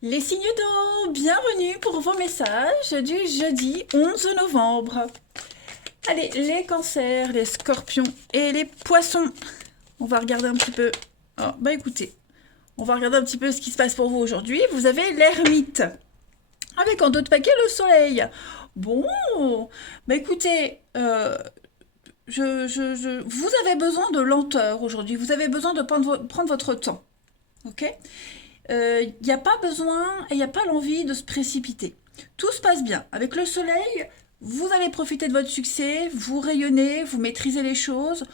Les signes d'eau, bienvenue pour vos messages du jeudi 11 novembre. Allez, les cancers, les scorpions et les poissons. On va regarder un petit peu. Oh, bah écoutez, on va regarder un petit peu ce qui se passe pour vous aujourd'hui. Vous avez l'ermite, avec en dos de paquet le soleil. Bon, bah écoutez, vous avez besoin de lenteur aujourd'hui. Vous avez besoin de prendre votre temps. Ok. Il n'y a pas besoin et il n'y a pas l'envie de se précipiter. Tout se passe bien. Avec le soleil, vous allez profiter de votre succès, vous rayonnez, vous maîtrisez les choses.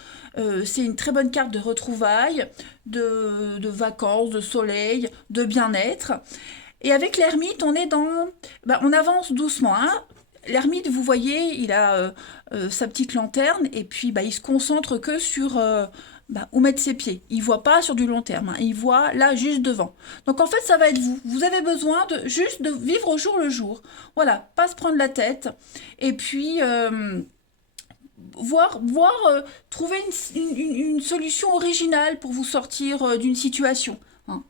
C'est une très bonne carte de retrouvailles, de vacances, de soleil, de bien-être. Et avec l'ermite, on est dans... Bah, on avance doucement. Hein. L'ermite, vous voyez, il a sa petite lanterne et puis bah, il se concentre que sur bah, où mettre ses pieds. Il voit pas sur du long terme, hein. Il voit là juste devant. Donc en fait, ça va être vous. Vous avez besoin de juste de vivre au jour le jour. Voilà, pas se prendre la tête et puis trouver une solution originale pour vous sortir d'une situation. Hein.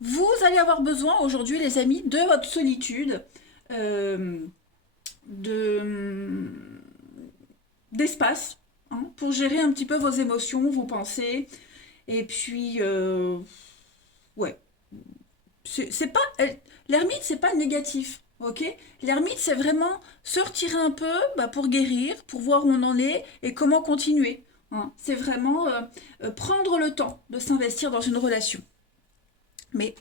Vous allez avoir besoin aujourd'hui, les amis, de votre solitude, euh, de d'espace, hein, pour gérer un petit peu vos émotions, vos pensées. Et puis, ouais, c'est pas l'ermite, c'est pas négatif, ok. L'ermite, c'est vraiment se retirer un peu bah, pour guérir, pour voir où on en est et comment continuer. Hein. C'est vraiment prendre le temps de s'investir dans une relation. Mais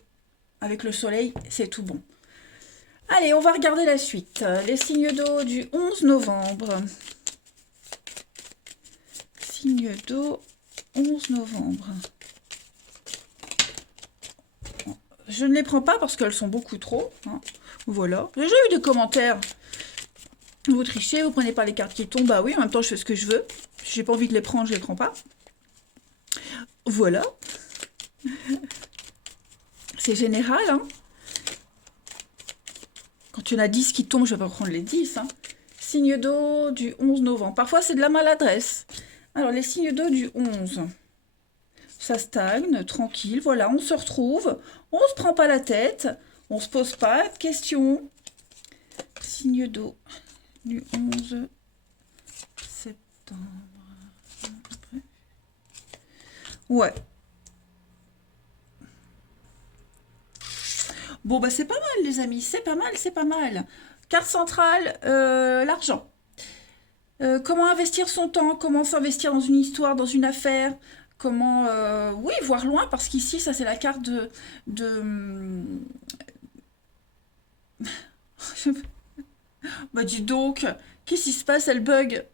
avec le soleil, c'est tout bon. Allez, on va regarder la suite. Les signes d'eau du 11 novembre. Signes d'eau, 11 novembre. Je ne les prends pas parce qu'elles sont beaucoup trop. Hein. Voilà. J'ai déjà eu des commentaires. Vous trichez, vous prenez pas les cartes qui tombent. Bah oui, en même temps, je fais ce que je veux. Si j'ai pas envie de les prendre, je les prends pas. Voilà. C'est général. Hein. Quand il y en a 10 qui tombent, je vais pas prendre les 10. Hein. Signe d'eau du 11 novembre. Parfois, c'est de la maladresse. Alors, les signes d'eau du 11. Ça stagne, tranquille, voilà, on se retrouve, on se prend pas la tête, on se pose pas de questions. Signe d'eau du 11 septembre. Ouais. Bon, bah c'est pas mal, les amis, c'est pas mal, c'est pas mal. Carte centrale, l'argent. Comment investir son temps, comment s'investir dans une histoire, dans une affaire, comment, oui, voir loin, parce qu'ici, ça c'est la carte de bah dis donc, qu'est-ce qui se passe? Elle bug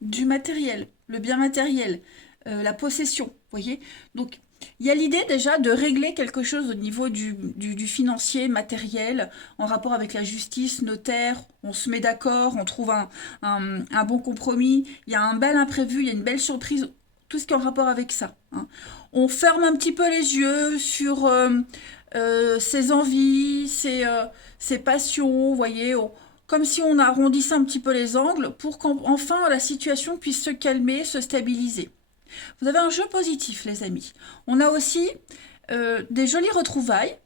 du matériel, le bien matériel, la possession, vous voyez? Donc, il y a l'idée déjà de régler quelque chose au niveau du financier, matériel, en rapport avec la justice, notaire, on se met d'accord, on trouve un bon compromis, il y a un bel imprévu, il y a une belle surprise, tout ce qui est en rapport avec ça. Hein. On ferme un petit peu les yeux sur ses envies, ses passions, vous voyez, comme si on arrondissait un petit peu les angles pour qu'enfin la situation puisse se calmer, se stabiliser. Vous avez un jeu positif, les amis. On a aussi des jolies retrouvailles,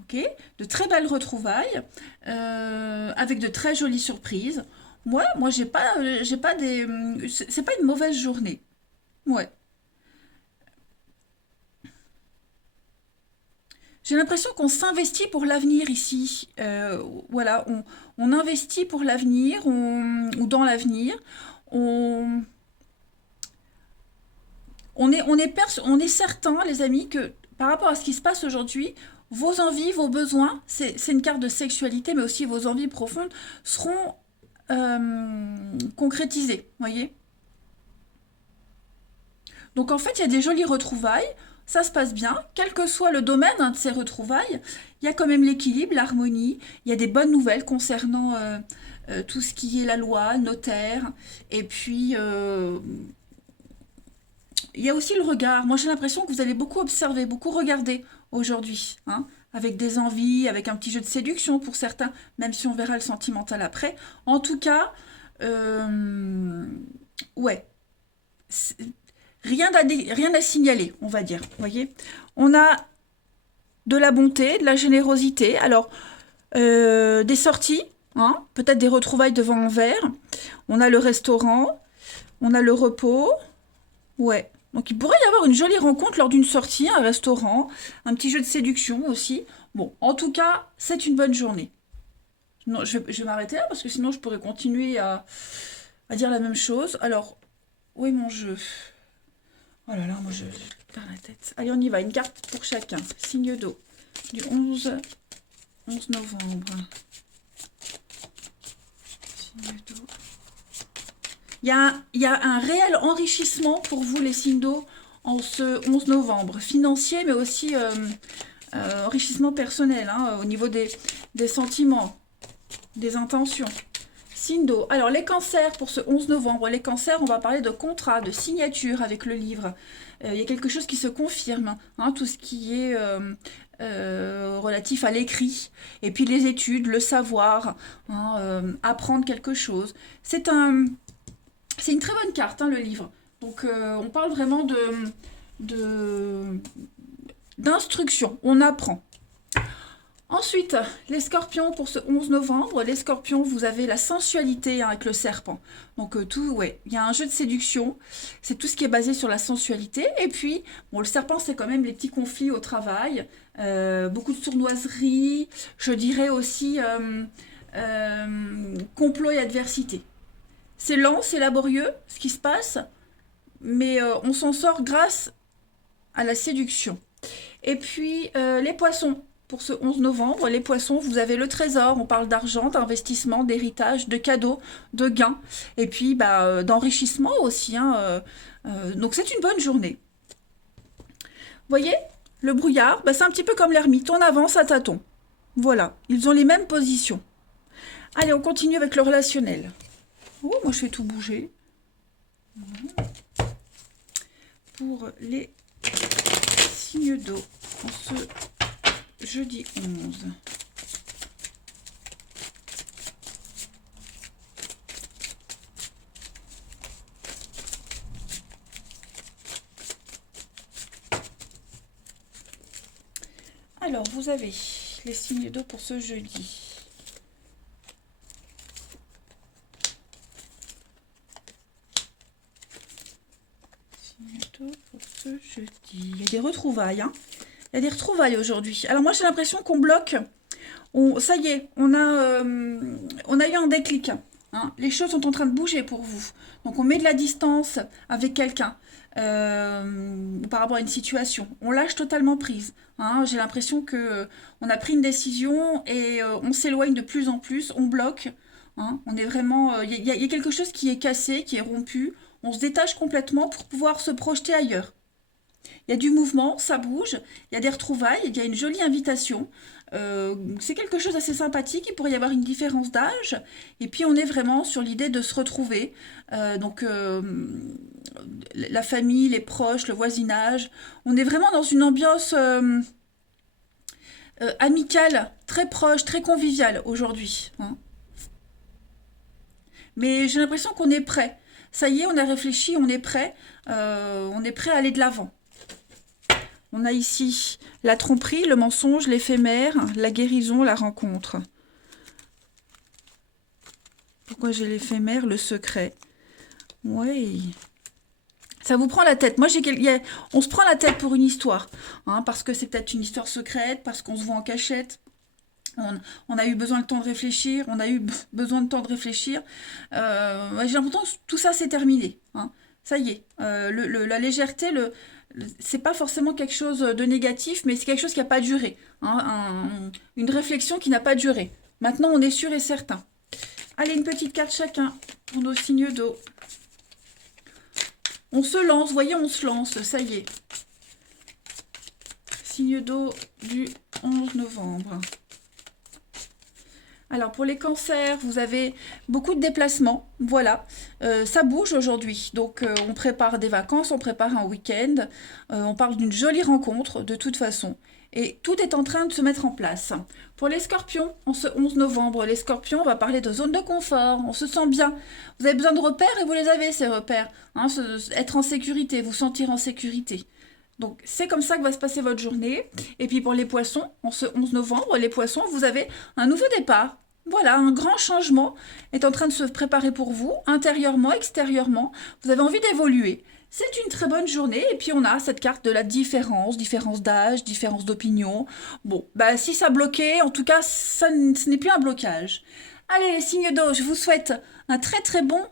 ok, de très belles retrouvailles, avec de très jolies surprises. Moi, j'ai pas des, c'est pas une mauvaise journée. Ouais. J'ai l'impression qu'on s'investit pour l'avenir ici. Voilà, on investit pour l'avenir ou dans l'avenir. On, on est certain, les amis, que par rapport à ce qui se passe aujourd'hui, vos envies, vos besoins, c'est une carte de sexualité, mais aussi vos envies profondes seront concrétisées. Voyez. Donc en fait, il y a des jolies retrouvailles, ça se passe bien, quel que soit le domaine de ces retrouvailles, il y a quand même l'équilibre, l'harmonie, il y a des bonnes nouvelles concernant tout ce qui est la loi, notaire, et puis il y a aussi le regard. Moi j'ai l'impression que vous allez beaucoup observer, beaucoup regarder aujourd'hui, hein, avec des envies, avec un petit jeu de séduction pour certains, même si on verra le sentimental après. En tout cas, ouais, rien à signaler, on va dire. Vous voyez, on a de la bonté, de la générosité. Alors, des sorties, hein, peut-être des retrouvailles devant un verre. On a le restaurant, on a le repos. Ouais. Donc, il pourrait y avoir une jolie rencontre lors d'une sortie, un restaurant, un petit jeu de séduction aussi. Bon, en tout cas, c'est une bonne journée. Non, je vais m'arrêter là parce que sinon je pourrais continuer à dire la même chose. Alors, où est mon jeu? Oh là là, moi je perds la tête. Allez, on y va. Une carte pour chacun. Signe d'eau du 11 novembre. Signe d'eau. Il y a un réel enrichissement pour vous, les signes d'eau, en ce 11 novembre. Financier, mais aussi enrichissement personnel, hein, au niveau des sentiments, des intentions. Signe d'eau. Alors, les cancers pour ce 11 novembre. Les cancers, on va parler de contrat, de signature avec le livre. Il y a quelque chose qui se confirme. Hein, tout ce qui est relatif à l'écrit. Et puis les études, le savoir, hein, apprendre quelque chose. C'est une très bonne carte, hein, le livre. Donc, on parle vraiment d'instruction. On apprend. Ensuite, les scorpions pour ce 11 novembre. Les scorpions, vous avez la sensualité, hein, avec le serpent. Donc, ouais, il y a un jeu de séduction. C'est tout ce qui est basé sur la sensualité. Et puis, bon, le serpent, c'est quand même les petits conflits au travail. Beaucoup de sournoiserie. Je dirais aussi complot et adversité. C'est lent, c'est laborieux, ce qui se passe. Mais on s'en sort grâce à la séduction. Et puis, les poissons. Pour ce 11 novembre, les poissons, vous avez le trésor, on parle d'argent, d'investissement, d'héritage, de cadeaux, de gains, et puis d'enrichissement aussi, hein, donc c'est une bonne journée. Vous voyez, le brouillard, c'est un petit peu comme l'ermite, on avance à tâtons. Voilà, ils ont les mêmes positions. Allez, on continue avec le relationnel. Oh, moi je fais tout bouger. Pour les signes d'eau, en ce jeudi 11. Alors, vous avez les signes d'eau pour ce jeudi. Signes d'eau pour ce jeudi. Il y a des retrouvailles, hein. Il y a des retrouvailles aujourd'hui. Alors moi j'ai l'impression qu'on bloque. Ça y est, on a eu un déclic. Hein. Les choses sont en train de bouger pour vous. Donc on met de la distance avec quelqu'un par rapport à une situation. On lâche totalement prise. Hein. J'ai l'impression que on a pris une décision et on s'éloigne de plus en plus. On bloque. Hein. On est vraiment. Il y a quelque chose qui est cassé, qui est rompu. On se détache complètement pour pouvoir se projeter ailleurs. Il y a du mouvement, ça bouge, il y a des retrouvailles, il y a une jolie invitation. C'est quelque chose d'assez sympathique, il pourrait y avoir une différence d'âge. Et puis on est vraiment sur l'idée de se retrouver. La famille, les proches, le voisinage. On est vraiment dans une ambiance amicale, très proche, très conviviale aujourd'hui. Hein. Mais j'ai l'impression qu'on est prêt. Ça y est, on a réfléchi, on est prêt. On est prêt à aller de l'avant. On a ici la tromperie, le mensonge, l'éphémère, la guérison, la rencontre. Pourquoi j'ai l'éphémère, le secret? Oui. Ça vous prend la tête. Moi, on se prend la tête pour une histoire. Hein, parce que c'est peut-être une histoire secrète, parce qu'on se voit en cachette. On a eu besoin de temps de réfléchir. On a eu besoin de temps de réfléchir. J'ai l'impression que tout ça, c'est terminé. Hein. Ça y est. La légèreté, c'est pas forcément quelque chose de négatif, mais c'est quelque chose qui n'a pas duré. Hein, une réflexion qui n'a pas duré. Maintenant, on est sûr et certain. Allez, une petite carte chacun pour nos signes d'eau. On se lance, vous voyez, on se lance, ça y est. Signe d'eau du 11 novembre. Alors pour les cancers, vous avez beaucoup de déplacements, voilà. Ça bouge aujourd'hui, donc on prépare des vacances, on prépare un week-end, on parle d'une jolie rencontre de toute façon. Et tout est en train de se mettre en place. Pour les scorpions, en ce 11 novembre, les scorpions, on va parler de zone de confort, on se sent bien. Vous avez besoin de repères et vous les avez, ces repères. Hein, être en sécurité, vous sentir en sécurité. Donc c'est comme ça que va se passer votre journée. Et puis pour les poissons, en ce 11 novembre, les poissons, vous avez un nouveau départ. Voilà, un grand changement est en train de se préparer pour vous, intérieurement, extérieurement. Vous avez envie d'évoluer. C'est une très bonne journée. Et puis on a cette carte de la différence, différence d'âge, différence d'opinion. Bon, bah si ça bloquait, en tout cas, ce n'est plus un blocage. Allez, les signes d'eau, je vous souhaite un très très bon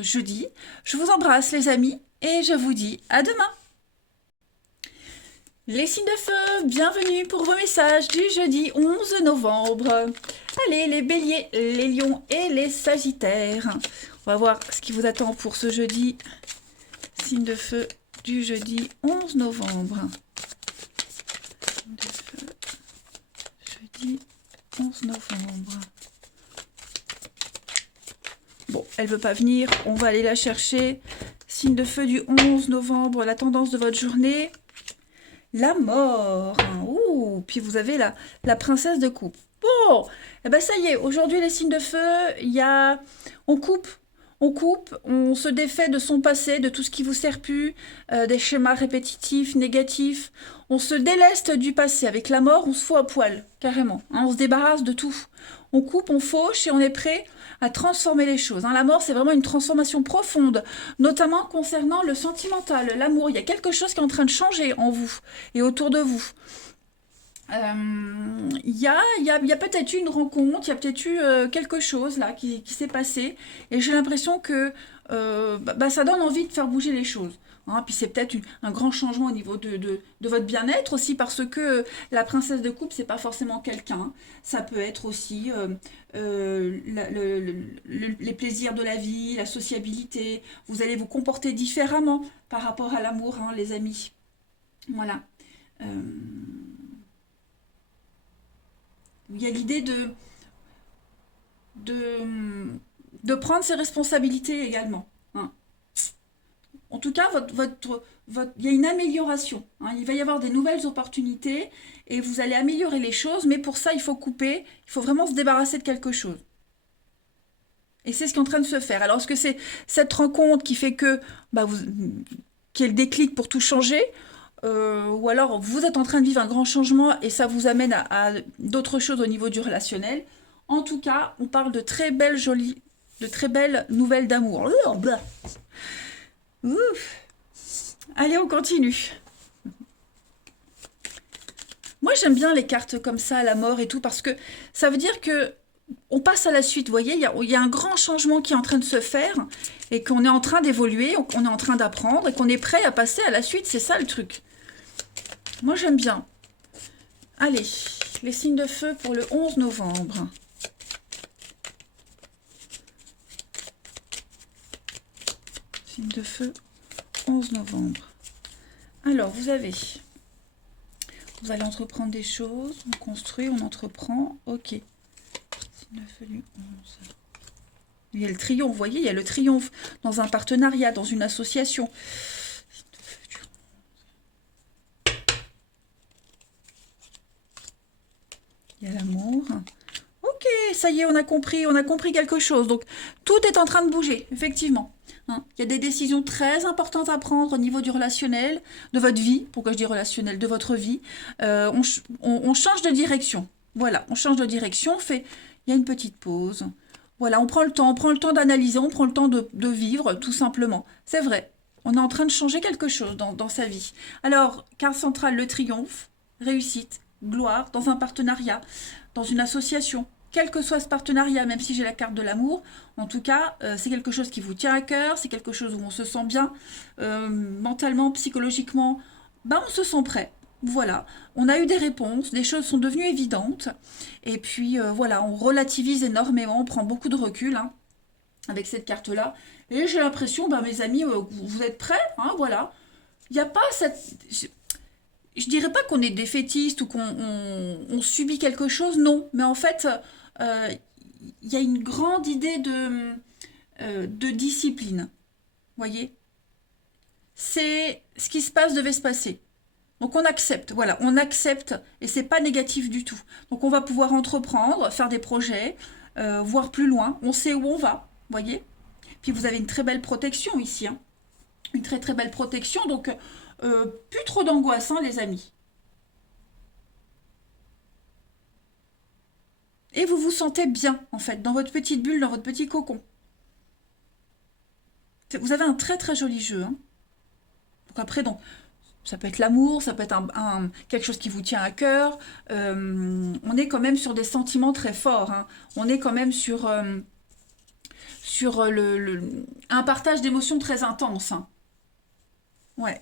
jeudi. Je vous embrasse les amis et je vous dis à demain. Les signes de feu, bienvenue pour vos messages du jeudi 11 novembre. Allez, les béliers, les lions et les sagittaires. On va voir ce qui vous attend pour ce jeudi. Signe de feu du jeudi 11 novembre. Signe de feu, jeudi 11 novembre. Bon, elle ne veut pas venir, on va aller la chercher. Signe de feu du 11 novembre, la tendance de votre journée. La mort. Ouh, puis vous avez la princesse de coupe. Bon, eh ben ça y est, aujourd'hui les signes de feu, on coupe, on se défait de son passé, de tout ce qui vous sert plus, des schémas répétitifs, négatifs. On se déleste du passé. Avec la mort, on se fout à poil, carrément. Hein, on se débarrasse de tout. On coupe, on fauche et on est prêt à transformer les choses. Hein. La mort, c'est vraiment une transformation profonde, notamment concernant le sentimental, l'amour. Il y a quelque chose qui est en train de changer en vous et autour de vous. Il y a peut-être eu une rencontre, il y a peut-être eu quelque chose là qui s'est passé et j'ai l'impression que ça donne envie de faire bouger les choses. Hein, puis c'est peut-être un grand changement au niveau de votre bien-être aussi parce que la princesse de coupe, c'est pas forcément quelqu'un. Ça peut être aussi les plaisirs de la vie, la sociabilité. Vous allez vous comporter différemment par rapport à l'amour, hein, les amis. Voilà. Euh, il y a l'idée de prendre ses responsabilités également. Hein. En tout cas, il y a une amélioration. Hein. Il va y avoir des nouvelles opportunités et vous allez améliorer les choses, mais pour ça, il faut couper, il faut vraiment se débarrasser de quelque chose. Et c'est ce qui est en train de se faire. Alors, est-ce que c'est cette rencontre qui fait que, qui est le déclic pour tout changer ou alors vous êtes en train de vivre un grand changement et ça vous amène à d'autres choses au niveau du relationnel. En tout cas, on parle de très belles nouvelles d'amour. Ouf. Allez, on continue. Moi, j'aime bien les cartes comme ça, la mort et tout, parce que ça veut dire que on passe à la suite. Vous voyez, il y a un grand changement qui est en train de se faire et qu'on est en train d'évoluer, qu'on est en train d'apprendre et qu'on est prêt à passer à la suite. C'est ça le truc. Moi, j'aime bien. Allez, les signes de feu pour le 11 novembre. Signe de feu, 11 novembre. Alors, vous allez entreprendre des choses, on construit, on entreprend, ok. Signe de feu du 11. Il y a le triomphe, vous voyez, il y a le triomphe dans un partenariat, dans une association. Il y a l'amour. Ok, ça y est, on a compris quelque chose. Donc, tout est en train de bouger, effectivement. Hein. Il y a des décisions très importantes à prendre au niveau du relationnel, de votre vie. Pourquoi je dis relationnel? De votre vie. On change de direction. Voilà, on change de direction, il y a une petite pause. Voilà, on prend le temps d'analyser, on prend le temps de vivre, tout simplement. C'est vrai, on est en train de changer quelque chose dans sa vie. Alors, carte centrale, le triomphe, réussite, gloire, dans un partenariat, dans une association. Quel que soit ce partenariat, même si j'ai la carte de l'amour, en tout cas, c'est quelque chose qui vous tient à cœur, c'est quelque chose où on se sent bien, mentalement, psychologiquement, on se sent prêt. Voilà, on a eu des réponses, des choses sont devenues évidentes, et puis voilà, on relativise énormément, on prend beaucoup de recul hein, avec cette carte-là, et j'ai l'impression, mes amis, vous êtes prêts, hein, voilà. Il n'y a pas cette... Je dirais pas qu'on est défaitiste ou qu'on subit quelque chose, non, mais en fait, euh, il y a une grande idée de discipline. Voyez? C'est ce qui se passe devait se passer. Donc on accepte, voilà, on accepte et c'est pas négatif du tout. Donc on va pouvoir entreprendre, faire des projets, voir plus loin. On sait où on va, voyez. Puis vous avez une très belle protection ici, hein. Une très très belle protection, donc plus trop d'angoisse, hein, les amis. Et vous vous sentez bien, en fait, dans votre petite bulle, dans votre petit cocon. Vous avez un très très joli jeu, hein. Donc après, donc, ça peut être l'amour, ça peut être quelque chose qui vous tient à cœur. On est quand même sur des sentiments très forts, hein. On est quand même sur un partage d'émotions très intense, hein. Ouais.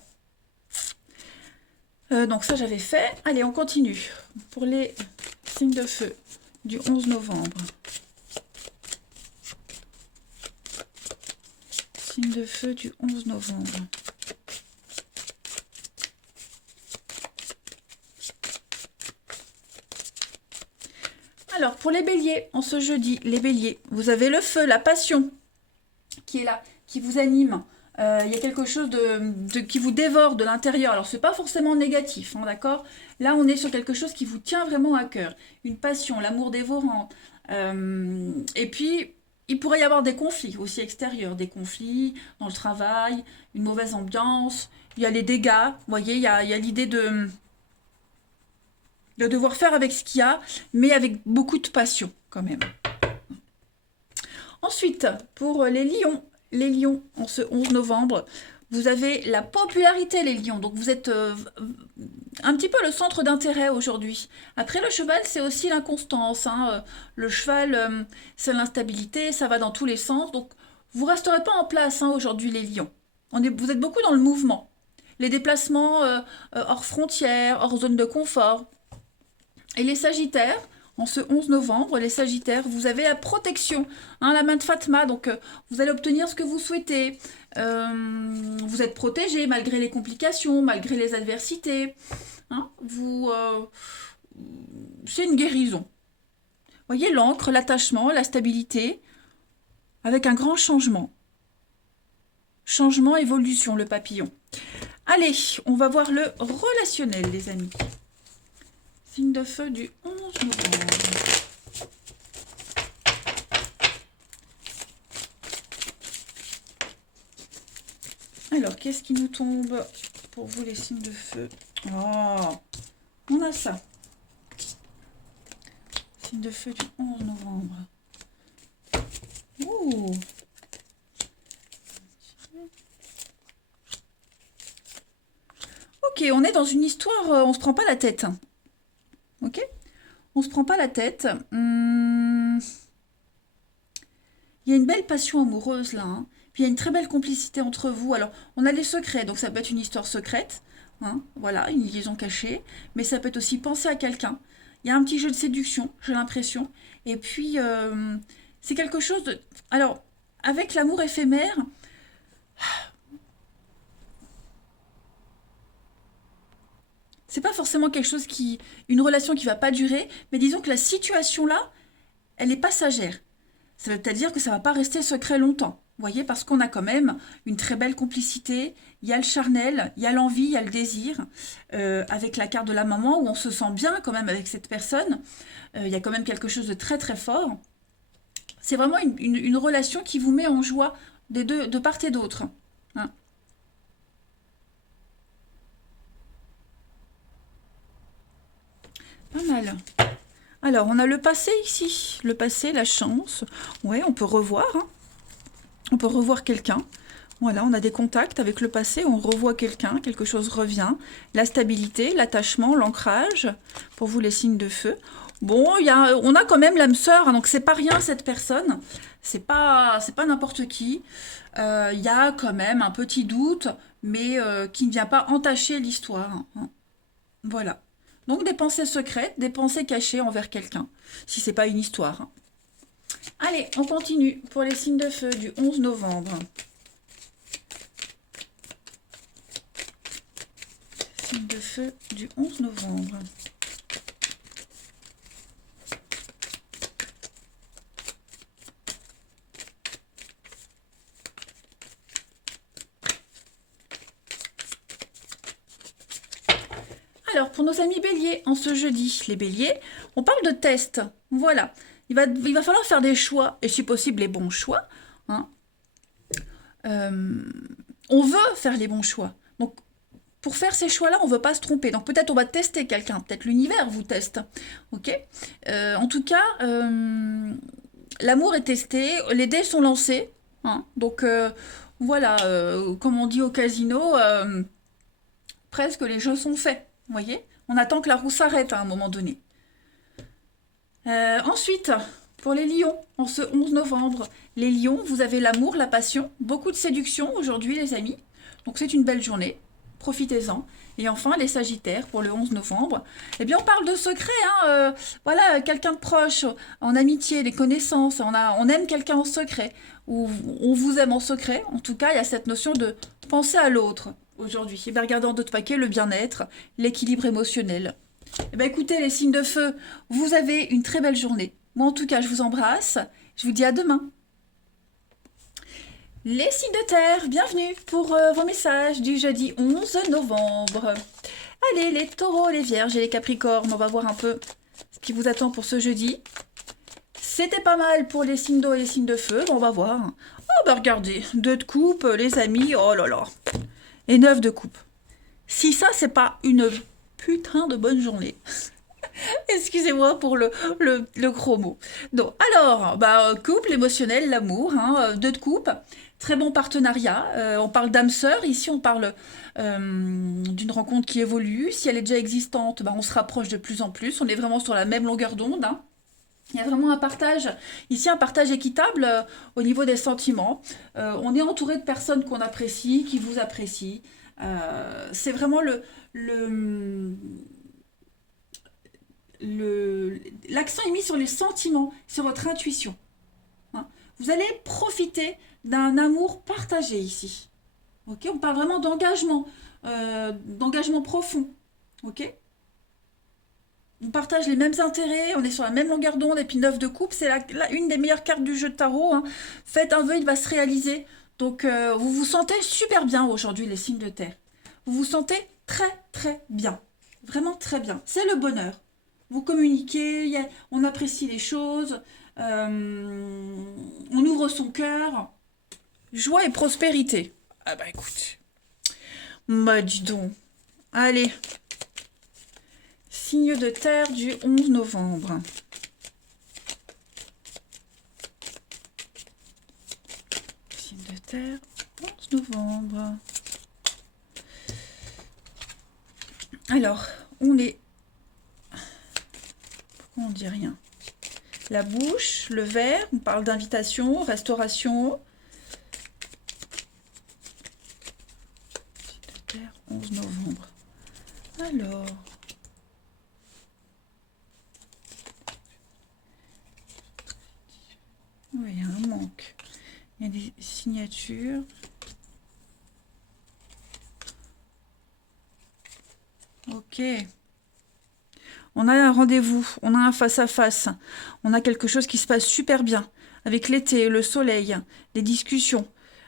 Donc ça j'avais fait. Allez, on continue. Pour les signes de feu du 11 novembre. Signe de feu du 11 novembre. Alors, pour les béliers, en ce jeudi, les béliers, vous avez le feu, la passion qui est là, qui vous anime. Il y a quelque chose qui vous dévore de l'intérieur. Alors, c'est pas forcément négatif, hein, d'accord? Là, on est sur quelque chose qui vous tient vraiment à cœur. Une passion, l'amour dévorant. Et puis, il pourrait y avoir des conflits aussi extérieurs. Des conflits dans le travail, une mauvaise ambiance. Il y a les dégâts. Vous voyez, il y a l'idée de devoir faire avec ce qu'il y a, mais avec beaucoup de passion quand même. Ensuite, pour les lions, en ce 11 novembre, vous avez la popularité, les lions. Donc vous êtes un petit peu le centre d'intérêt aujourd'hui. Après, le cheval, c'est aussi l'inconstance, hein. Le cheval, c'est l'instabilité, ça va dans tous les sens. Donc vous ne resterez pas en place, hein, aujourd'hui, les lions. Vous êtes beaucoup dans le mouvement. Les déplacements hors frontières, hors zone de confort. Et les sagittaires, en ce 11 novembre, les sagittaires, vous avez la protection, hein, la main de Fatma, donc vous allez obtenir ce que vous souhaitez. Vous êtes protégé malgré les complications, malgré les adversités. Hein, c'est une guérison. Voyez l'ancre, l'attachement, la stabilité, avec un grand changement. Changement, évolution, le papillon. Allez, on va voir le relationnel, les amis. Signe de feu du 11 novembre. Alors, qu'est-ce qui nous tombe pour vous, les signes de feu? Oh, on a ça. Signe de feu du 11 novembre. Ouh. Ok, on est dans une histoire, on se prend pas la tête. Ok? On se prend pas la tête. Il y a une belle passion amoureuse là, hein. Puis il y a une très belle complicité entre vous. Alors, on a les secrets, donc ça peut être une histoire secrète, hein, voilà, une liaison cachée, mais ça peut être aussi penser à quelqu'un. Il y a un petit jeu de séduction, j'ai l'impression. Et puis, c'est quelque chose de... Alors, avec l'amour éphémère, c'est pas forcément quelque chose qui... Une relation qui va pas durer, mais disons que la situation là, elle est passagère. Ça veut peut-être dire que ça va pas rester secret longtemps. Vous voyez, parce qu'on a quand même une très belle complicité. Il y a le charnel, il y a l'envie, il y a le désir. Avec la carte de la maman, où on se sent bien quand même avec cette personne. Il y a quand même quelque chose de très très fort. C'est vraiment une relation qui vous met en joie des deux, de part et d'autre. Hein. Pas mal. Alors, on a le passé ici. Le passé, la chance. Ouais, on peut revoir, hein. On peut revoir quelqu'un. Voilà, on a des contacts avec le passé, on revoit quelqu'un, quelque chose revient. La stabilité, l'attachement, l'ancrage, pour vous les signes de feu. Bon, on a quand même l'âme sœur, hein, donc c'est pas rien cette personne. C'est pas n'importe qui. Il y a quand même un petit doute, mais qui ne vient pas entacher l'histoire. Hein. Voilà. Donc des pensées secrètes, des pensées cachées envers quelqu'un, si c'est pas une histoire. Hein. Allez, on continue pour les signes de feu du 11 novembre. Signe de feu du 11 novembre. Alors, pour nos amis béliers, en ce jeudi, les béliers, on parle de test. Voilà. Il va falloir faire des choix, et si possible, les bons choix. Hein. On veut faire les bons choix. Donc, pour faire ces choix-là, on ne veut pas se tromper. Donc, peut-être on va tester quelqu'un. Peut-être l'univers vous teste. OK. En tout cas, l'amour est testé. Les dés sont lancés. Hein. Donc, voilà. Comme on dit au casino, presque les jeux sont faits. Vous voyez? On attend que la roue s'arrête à un moment donné. Ensuite, pour les lions, en ce 11 novembre, les lions, vous avez l'amour, la passion, beaucoup de séduction aujourd'hui, les amis. Donc c'est une belle journée, profitez-en. Et enfin, les sagittaires, pour le 11 novembre, eh bien on parle de secret, hein, voilà, quelqu'un de proche, en amitié, des connaissances, on aime quelqu'un en secret, ou on vous aime en secret. En tout cas, il y a cette notion de penser à l'autre aujourd'hui. Et bien regardez en d'autres paquets, le bien-être, l'équilibre émotionnel. Eh bien, écoutez, les signes de feu, vous avez une très belle journée. Moi, en tout cas, je vous embrasse. Je vous dis à demain. Les signes de terre, bienvenue pour vos messages du jeudi 11 novembre. Allez, les taureaux, les vierges et les capricornes, on va voir un peu ce qui vous attend pour ce jeudi. C'était pas mal pour les signes d'eau et les signes de feu. Bon, on va voir. Oh, bah regardez, 2 de coupe, les amis, oh là là. Et 9 de coupe. Si ça, c'est pas une putain de bonne journée. Excusez-moi pour le gros mot. Donc, alors, couple, émotionnel, l'amour, 2 de coupe, très bon partenariat. On parle d'âme sœur, ici on parle d'une rencontre qui évolue. Si elle est déjà existante, on se rapproche de plus en plus. On est vraiment sur la même longueur d'onde. Hein. Il y a vraiment un partage, ici un partage équitable au niveau des sentiments. On est entouré de personnes qu'on apprécie, qui vous apprécient. C'est vraiment l'accent est mis sur les sentiments, sur votre intuition. Hein. Vous allez profiter d'un amour partagé ici. Okay, on parle vraiment d'engagement profond. Ok. On partage les mêmes intérêts, on est sur la même longueur d'onde, et puis 9 de coupe, c'est une des meilleures cartes du jeu de tarot. Hein. Faites un vœu, il va se réaliser. Donc vous vous sentez super bien aujourd'hui, les signes de terre. Vous vous sentez très très bien. Vraiment très bien. C'est le bonheur. Vous communiquez, on apprécie les choses, on ouvre son cœur. Joie et prospérité. Ah bah écoute. Bah dis donc. Allez. Signe de terre du 11 novembre. Signe de terre, 11 novembre. Alors, on est... Pourquoi on dit rien? La bouche, le verre, on parle d'invitation, restauration. Signe de terre, 11 novembre. Alors... Oui, il y a un manque. Il y a des signatures. Ok. On a un rendez-vous, on a un face-à-face. On a quelque chose qui se passe super bien. Avec l'été, le soleil, les discussions.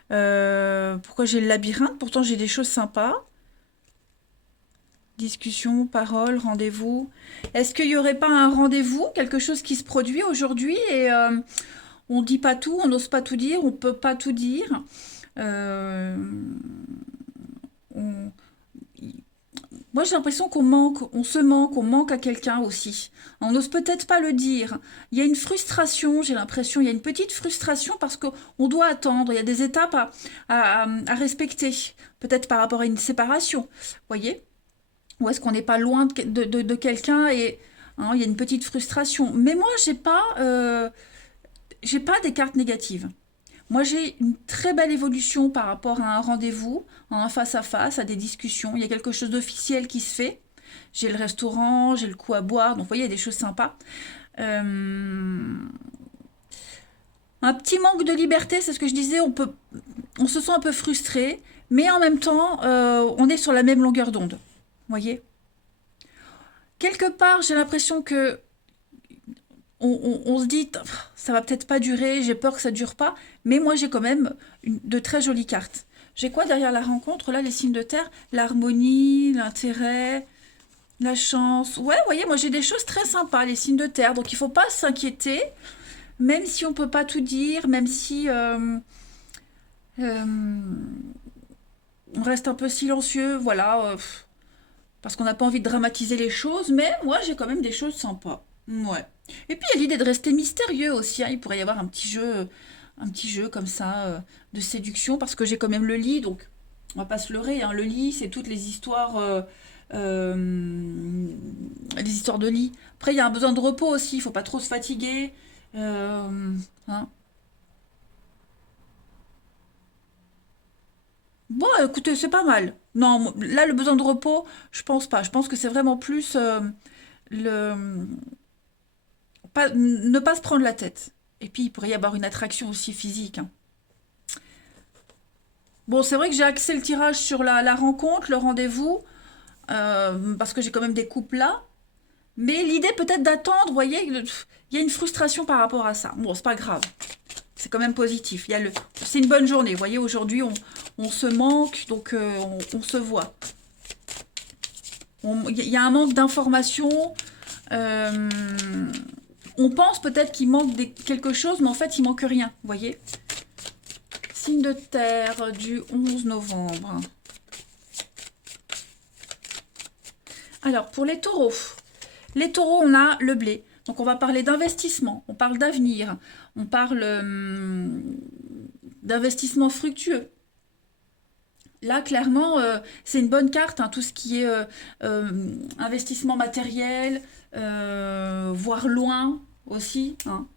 Pourquoi j'ai le labyrinthe? Pourtant, j'ai des choses sympas. Discussion, parole, rendez-vous. Est-ce qu'il n'y aurait pas un rendez-vous? Quelque chose qui se produit aujourd'hui et... on dit pas tout, on n'ose pas tout dire, on peut pas tout dire. Moi, j'ai l'impression qu'on manque, on manque à quelqu'un aussi. On n'ose peut-être pas le dire. Il y a une frustration, j'ai l'impression, il y a une petite frustration parce qu'on doit attendre. Il y a des étapes à respecter. Peut-être par rapport à une séparation, vous voyez? Ou est-ce qu'on n'est pas loin de quelqu'un et hein, il y a une petite frustration. Mais moi, j'ai pas des cartes négatives. Moi, j'ai une très belle évolution par rapport à un rendez-vous, à un face-à-face, à des discussions. Il y a quelque chose d'officiel qui se fait. J'ai le restaurant, j'ai le coup à boire. Donc, vous voyez, il y a des choses sympas. Un petit manque de liberté, c'est ce que je disais. On se sent un peu frustré, mais en même temps, on est sur la même longueur d'onde. Vous voyez? Quelque part, j'ai l'impression que on se dit, ça va peut-être pas durer, j'ai peur que ça dure pas, mais moi j'ai quand même de très jolies cartes. J'ai quoi derrière la rencontre? Là, les signes de terre, l'harmonie, l'intérêt, La chance. Ouais, vous voyez, moi j'ai des choses très sympas, les signes de terre. Donc il faut pas s'inquiéter, même si on peut pas tout dire, même si euh, on reste un peu silencieux, voilà, parce qu'on n'a pas envie de dramatiser les choses. Mais moi j'ai quand même des choses sympas. Ouais. Et puis il y a l'idée de rester mystérieux aussi, hein. Il pourrait y avoir un petit jeu comme ça de séduction, parce que j'ai quand même le lit, donc on va pas se leurrer, hein. Le lit, c'est toutes les histoires de lit. Après, il y a un besoin de repos aussi, il faut pas trop se fatiguer. Hein. Bon, écoutez, c'est pas mal. Non, là, le besoin de repos, je pense pas. Je pense que c'est vraiment plus le ne pas se prendre la tête. Et puis, il pourrait y avoir une attraction aussi physique, hein. Bon, c'est vrai que j'ai axé le tirage sur la rencontre, le rendez-vous, parce que j'ai quand même des couples là. Mais l'idée peut-être d'attendre, vous voyez, il y a une frustration par rapport à ça. Bon, c'est pas grave. C'est quand même positif. C'est une bonne journée. Vous voyez, aujourd'hui, on se manque, donc on se voit. Il y a un manque d'informations. euh, on pense peut-être qu'il manque quelque chose, mais en fait, il manque rien. Vous voyez? Signe de terre du 11 novembre. Alors, pour les taureaux, on a le blé. Donc, on va parler d'investissement, on parle d'avenir, on parle d'investissement fructueux. Là, clairement, c'est une bonne carte, hein, tout ce qui est investissement matériel, voir loin aussi, hein.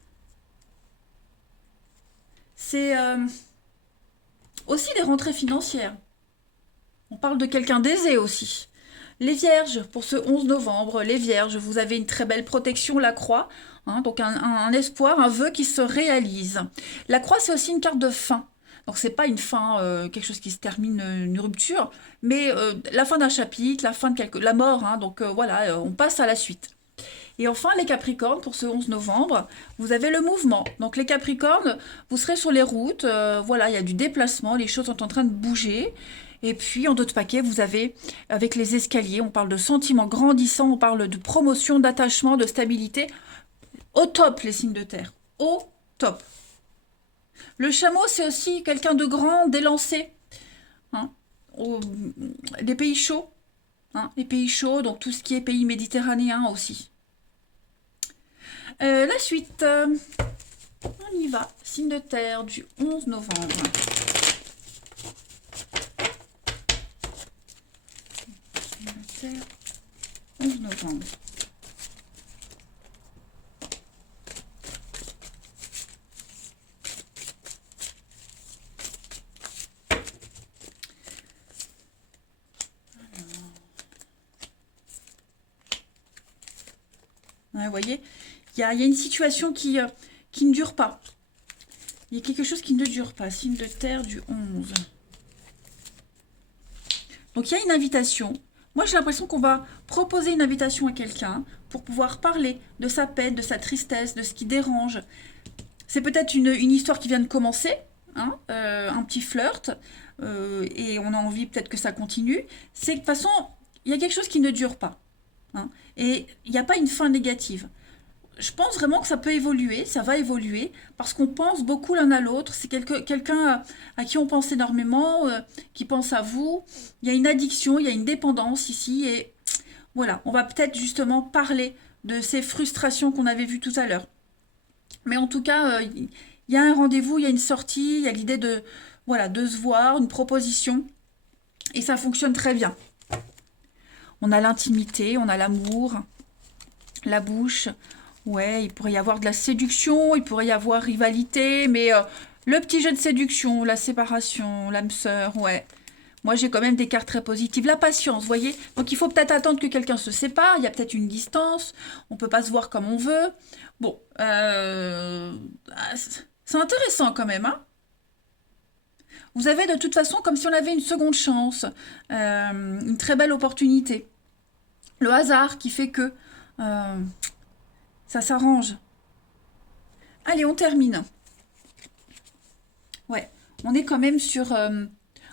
C'est aussi les rentrées financières. On parle de quelqu'un d'aisé aussi. Les vierges, pour ce 11 novembre, les vierges, vous avez une très belle protection, la croix, hein, donc un espoir, un vœu qui se réalise. La croix, c'est aussi une carte de fin. Donc c'est pas une fin, quelque chose qui se termine, une rupture, mais la fin d'un chapitre, la mort, hein, donc voilà, on passe à la suite. Et enfin, les Capricornes, pour ce 11 novembre, vous avez le mouvement. Donc les Capricornes, vous serez sur les routes, voilà, il y a du déplacement, les choses sont en train de bouger. Et puis en d'autres paquets, vous avez, avec les escaliers, on parle de sentiments grandissants, on parle de promotion, d'attachement, de stabilité. Au top, les signes de terre. Au top. Le chameau, c'est aussi quelqu'un de grand, d'élancé, hein. Au- les pays chauds, hein, les pays chauds, donc tout ce qui est pays méditerranéens aussi. La suite, on y va. Signe de terre du 11 novembre. Signe de terre, 11 novembre. Ouais, vous voyez, il y a une situation qui ne dure pas. Il y a quelque chose qui ne dure pas. Signe de terre du 11. Donc il y a une invitation. Moi j'ai l'impression qu'on va proposer une invitation à quelqu'un pour pouvoir parler de sa peine, de sa tristesse, de ce qui dérange. C'est peut-être une histoire qui vient de commencer, hein, un petit flirt, et on a envie peut-être que ça continue. C'est de toute façon, il y a quelque chose qui ne dure pas, hein, et il n'y a pas une fin négative. Je pense vraiment que ça peut évoluer, ça va évoluer, parce qu'on pense beaucoup l'un à l'autre. C'est quelqu'un à qui on pense énormément, qui pense à vous. Il y a une addiction, il y a une dépendance ici, et voilà, on va peut-être justement parler de ces frustrations qu'on avait vues tout à l'heure. Mais en tout cas, il y a un rendez-vous, il y a une sortie, il y a l'idée de, voilà, de se voir, une proposition, et ça fonctionne très bien. On a l'intimité, on a l'amour, la bouche. Ouais, il pourrait y avoir de la séduction, il pourrait y avoir rivalité, mais le petit jeu de séduction, la séparation, l'âme sœur, ouais. Moi, j'ai quand même des cartes très positives. La patience, vous voyez. Donc, il faut peut-être attendre que quelqu'un se sépare. Il y a peut-être une distance. On peut pas se voir comme on veut. Bon, c'est intéressant quand même, hein. Vous avez de toute façon comme si on avait une seconde chance, une très belle opportunité. Le hasard qui fait que euh, ça s'arrange. Allez, on termine. Ouais, on est quand même sur...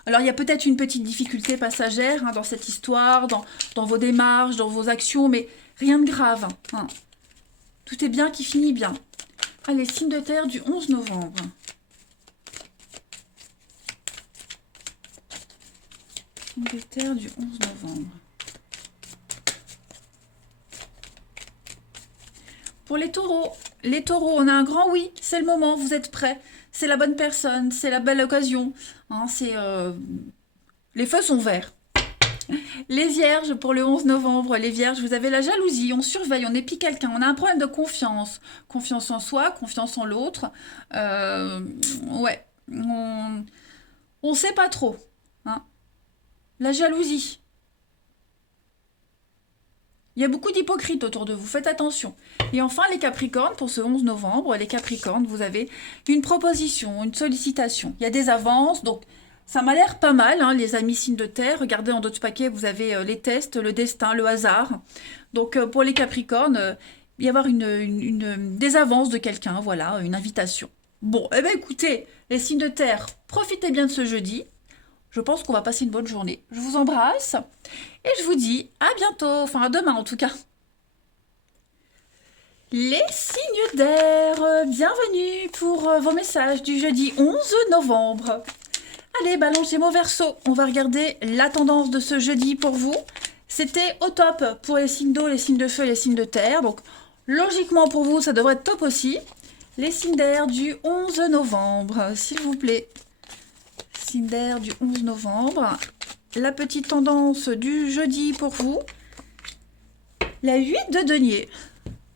Alors, il y a peut-être une petite difficulté passagère hein, dans cette histoire, dans vos démarches, dans vos actions, mais rien de grave. Hein. Tout est bien qui finit bien. Allez, signe de terre du 11 novembre. Signe de terre du 11 novembre. Pour les taureaux, on a un grand oui, c'est le moment, vous êtes prêts. C'est la bonne personne, c'est la belle occasion. Hein, les feux sont verts. Les vierges, pour le 11 novembre, les vierges, vous avez la jalousie, on surveille, on épie quelqu'un, on a un problème de confiance. Confiance en soi, confiance en l'autre. Ouais, on sait pas trop. Hein. La jalousie. Il y a beaucoup d'hypocrites autour de vous, faites attention. Et enfin, les Capricornes, pour ce 11 novembre, les Capricornes, vous avez une proposition, une sollicitation. Il y a des avances, donc ça m'a l'air pas mal, hein, les amis signes de terre. Regardez en d'autres paquets, vous avez les tests, le destin, le hasard. Donc pour les Capricornes, il va y avoir des avances de quelqu'un, voilà, une invitation. Bon, eh bien écoutez, les signes de terre, profitez bien de ce jeudi. Je pense qu'on va passer une bonne journée. Je vous embrasse et je vous dis à bientôt, enfin à demain en tout cas. Les signes d'air, bienvenue pour vos messages du jeudi 11 novembre. Allez, balance Gémeaux Verseau, on va regarder la tendance de ce jeudi pour vous. C'était au top pour les signes d'eau, les signes de feu et les signes de terre. Donc logiquement pour vous, ça devrait être top aussi. Les signes d'air du 11 novembre, s'il vous plaît. Signe d'air du 11 novembre. La petite tendance du jeudi pour vous. La 8 de denier.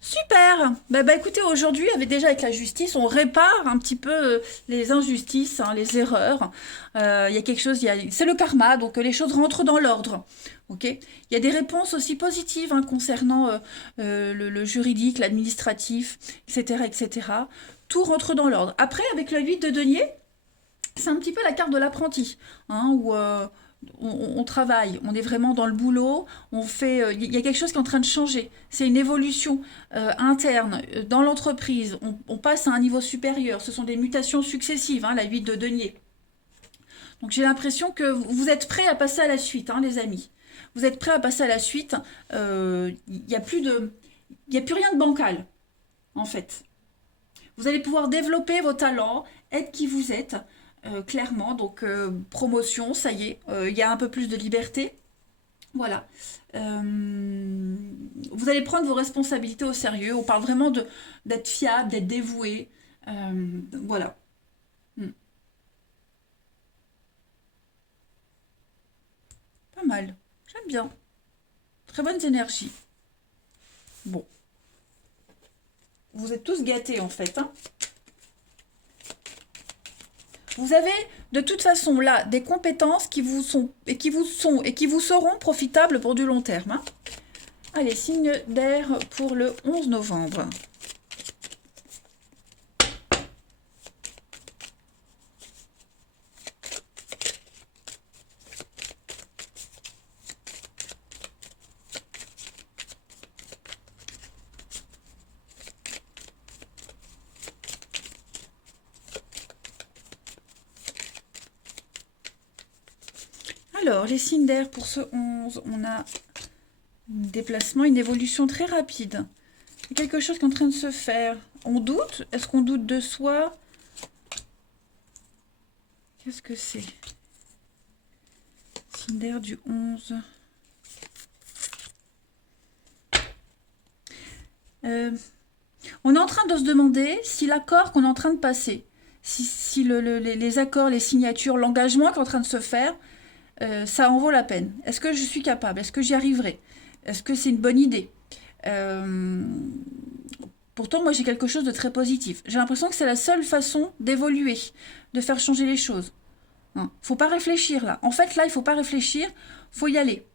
Super. Écoutez, aujourd'hui, avec la justice, on répare un petit peu les injustices, hein, les erreurs. Il y a quelque chose, c'est le karma, donc les choses rentrent dans l'ordre. Ok. Il y a des réponses aussi positives hein, concernant le juridique, l'administratif, etc., etc. Tout rentre dans l'ordre. Après, avec la 8 de denier, c'est un petit peu la carte de l'apprenti, hein, où on travaille, on est vraiment dans le boulot, il y a quelque chose qui est en train de changer. C'est une évolution interne dans l'entreprise. On passe à un niveau supérieur. Ce sont des mutations successives, hein, la 8 de denier. Donc j'ai l'impression que vous êtes prêts à passer à la suite, hein, les amis. Vous êtes prêts à passer à la suite. Il n'y a plus rien de bancal, en fait. Vous allez pouvoir développer vos talents, être qui vous êtes. Clairement, donc promotion, ça y est, il y a un peu plus de liberté. Voilà. Vous allez prendre vos responsabilités au sérieux. On parle vraiment d'être fiable, d'être dévoué. Voilà. Hmm. Pas mal. J'aime bien. Très bonnes énergies. Bon. Vous êtes tous gâtés en fait, hein. Vous avez de toute façon là des compétences qui vous seront profitables pour du long terme. Hein. Allez, signe d'air pour le 11 novembre. Alors, les signes d'air pour ce 11, on a un déplacement, une évolution très rapide. Il y a quelque chose qui est en train de se faire. On doute? Est-ce qu'on doute de soi? Qu'est-ce que c'est? Signe d'air du 11. On est en train de se demander si l'accord qu'on est en train de passer, si les accords, les signatures, l'engagement qui est en train de se faire, ça en vaut la peine. Est-ce que je suis capable? Est-ce que j'y arriverai? Est-ce que c'est une bonne idée? Pourtant, moi, j'ai quelque chose de très positif. J'ai l'impression que c'est la seule façon d'évoluer, de faire changer les choses. Hein. Faut pas réfléchir, là. En fait, là, il faut pas réfléchir, faut y aller.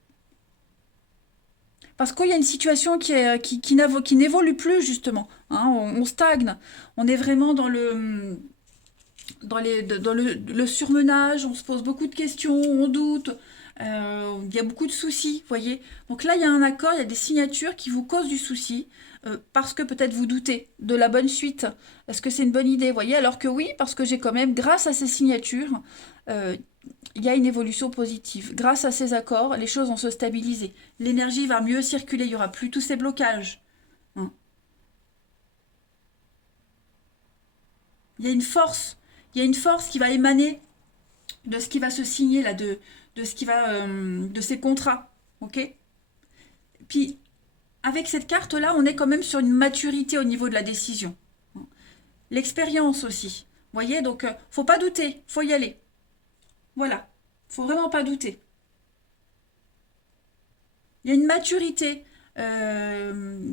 Parce qu'il y a une situation qui n'évolue plus, justement. Hein. On stagne. On est vraiment dans le surmenage, on se pose beaucoup de questions, on doute, il y a beaucoup de soucis, voyez. Donc là, il y a un accord, il y a des signatures qui vous causent du souci, parce que peut-être vous doutez de la bonne suite. Est-ce que c'est une bonne idée, voyez? Alors que oui, parce que j'ai quand même, grâce à ces signatures, il y a une évolution positive. Grâce à ces accords, les choses vont se stabiliser. L'énergie va mieux circuler, il n'y aura plus tous ces blocages. Hein. Il y a une force qui va émaner de ce qui va se signer là, de ce qui va, de ces contrats. Ok? Puis, avec cette carte-là, on est quand même sur une maturité au niveau de la décision. L'expérience aussi. Vous voyez, donc, faut pas douter, faut y aller. Voilà, faut vraiment pas douter. Il y a une maturité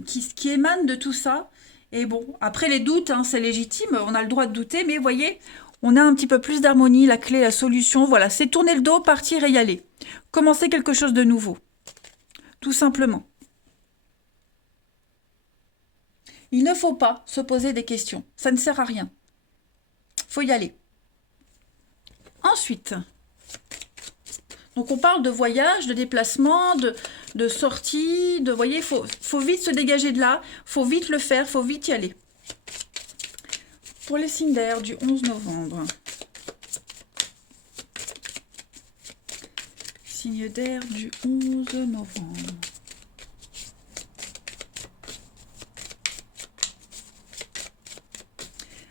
qui émane de tout ça. Et bon, après les doutes, hein, c'est légitime, on a le droit de douter, mais vous voyez, on a un petit peu plus d'harmonie, la clé, la solution, voilà, c'est tourner le dos, partir et y aller. Commencer quelque chose de nouveau, tout simplement. Il ne faut pas se poser des questions, ça ne sert à rien. Faut y aller. Ensuite, donc on parle de voyage, de déplacement, de sortie, vous voyez, faut vite se dégager de là, faut vite le faire, faut vite y aller. Pour les signes d'air du 11 novembre. Signe d'air du 11 novembre.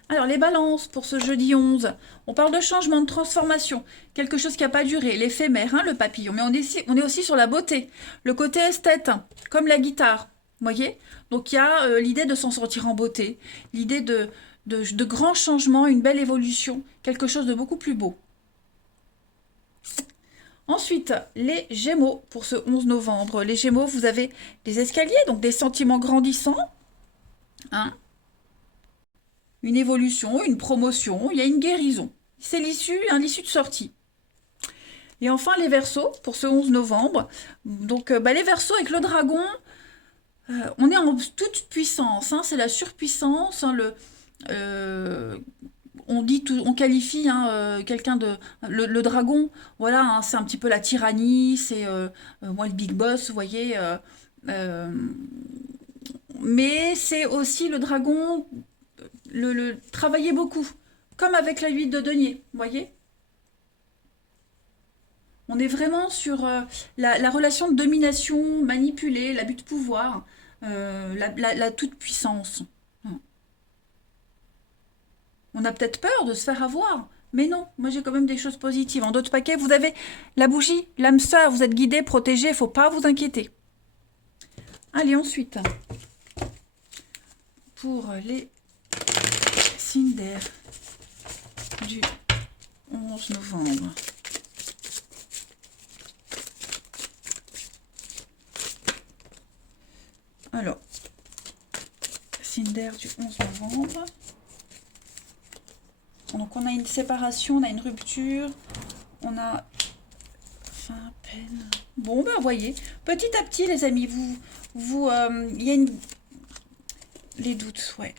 Alors, les balances pour ce jeudi 11. On parle de changement, de transformation. Quelque chose qui n'a pas duré, l'éphémère, hein, le papillon. Mais on est aussi sur la beauté. Le côté esthète, comme la guitare. Vous voyez? Donc, il y a l'idée de s'en sortir en beauté. L'idée de grands changements, une belle évolution. Quelque chose de beaucoup plus beau. Ensuite, les Gémeaux pour ce 11 novembre. Les Gémeaux, vous avez des escaliers, donc des sentiments grandissants. Hein, une évolution, une promotion, il y a une guérison. C'est l'issue de sortie. Et enfin, les Verseaux, pour ce 11 novembre. Donc, les Verseaux avec le dragon, on est en toute puissance. Hein, c'est la surpuissance. Hein, on qualifie hein, quelqu'un de... Le dragon, voilà, hein, c'est un petit peu la tyrannie, c'est moi le big boss, vous voyez. Mais c'est aussi le dragon... travailler beaucoup, comme avec la huile de denier, vous voyez. On est vraiment sur la relation de domination, manipuler, l'abus de pouvoir, la toute-puissance. On a peut-être peur de se faire avoir, mais non, moi j'ai quand même des choses positives. En d'autres paquets, vous avez la bougie, l'âme sœur, vous êtes guidé, protégé, il ne faut pas vous inquiéter. Allez, ensuite, pour les signes d'air du 11 novembre. Alors, signe d'air du 11 novembre. Donc on a une séparation, on a une rupture, on a fin, peine. Bon, ben voyez, petit à petit les amis, il y a les doutes, ouais.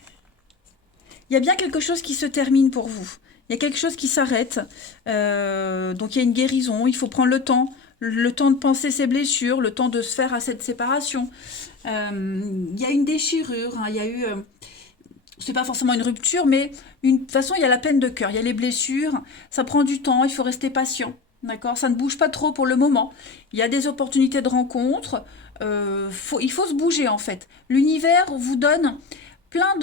Il y a bien quelque chose qui se termine pour vous. Il y a quelque chose qui s'arrête. Donc il y a une guérison, il faut prendre le temps de penser ses blessures, le temps de se faire à cette séparation. Il y a une déchirure, hein, il y a eu... c'est pas forcément une rupture, mais de toute façon, il y a la peine de cœur, il y a les blessures, ça prend du temps, il faut rester patient, d'accord? Ça ne bouge pas trop pour le moment. Il y a des opportunités de rencontre, il faut se bouger en fait. L'univers vous donne plein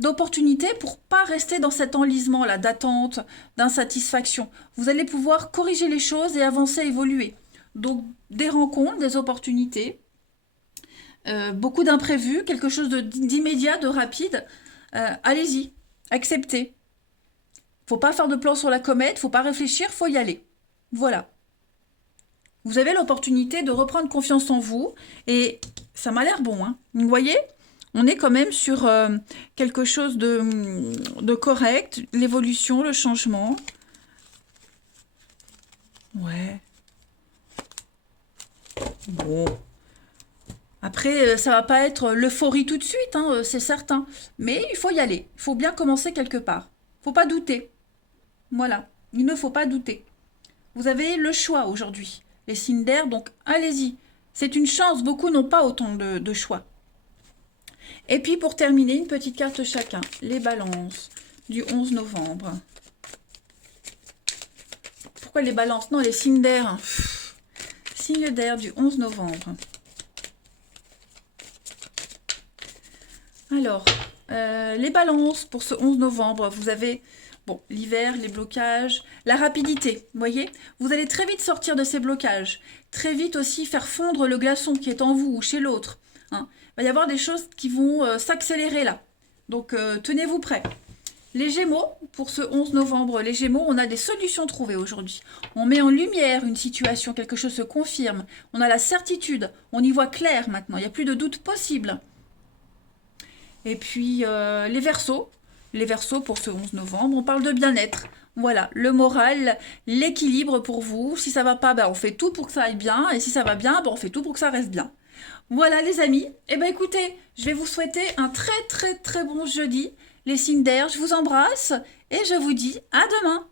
d'opportunités pour pas rester dans cet enlisement-là, d'attente, d'insatisfaction. Vous allez pouvoir corriger les choses et avancer, évoluer. Donc, des rencontres, des opportunités, beaucoup d'imprévus, quelque chose d'immédiat, de rapide. Allez-y, acceptez. Faut pas faire de plan sur la comète, faut pas réfléchir, faut y aller. Voilà. Vous avez l'opportunité de reprendre confiance en vous et ça m'a l'air bon. Hein. Vous voyez, on est quand même sur quelque chose de correct, l'évolution, le changement. Ouais. Bon. Après, ça va pas être l'euphorie tout de suite, hein, c'est certain. Mais il faut y aller. Il faut bien commencer quelque part. Faut pas douter. Voilà. Il ne faut pas douter. Vous avez le choix aujourd'hui. Les signes d'air, donc allez-y. C'est une chance. Beaucoup n'ont pas autant de choix. Et puis pour terminer, une petite carte chacun. Les balances du 11 novembre. Pourquoi les balances? Non, les signes d'air. Signes d'air du 11 novembre. Alors, les balances pour ce 11 novembre, vous avez bon, l'hiver, les blocages, la rapidité, vous voyez? Vous allez très vite sortir de ces blocages, très vite aussi faire fondre le glaçon qui est en vous ou chez l'autre. Hein. Il va y avoir des choses qui vont s'accélérer là. Donc, tenez-vous prêts. Les Gémeaux, pour ce 11 novembre, les Gémeaux, on a des solutions trouvées aujourd'hui. On met en lumière une situation, quelque chose se confirme. On a la certitude, on y voit clair maintenant, il n'y a plus de doute possible. Et puis les Verseaux pour ce 11 novembre, on parle de bien-être. Voilà, le moral, l'équilibre pour vous. Si ça va pas, ben, on fait tout pour que ça aille bien. Et si ça va bien, ben, on fait tout pour que ça reste bien. Voilà les amis. Eh ben écoutez, je vais vous souhaiter un très très très bon jeudi. Les signes d'air, je vous embrasse et je vous dis à demain.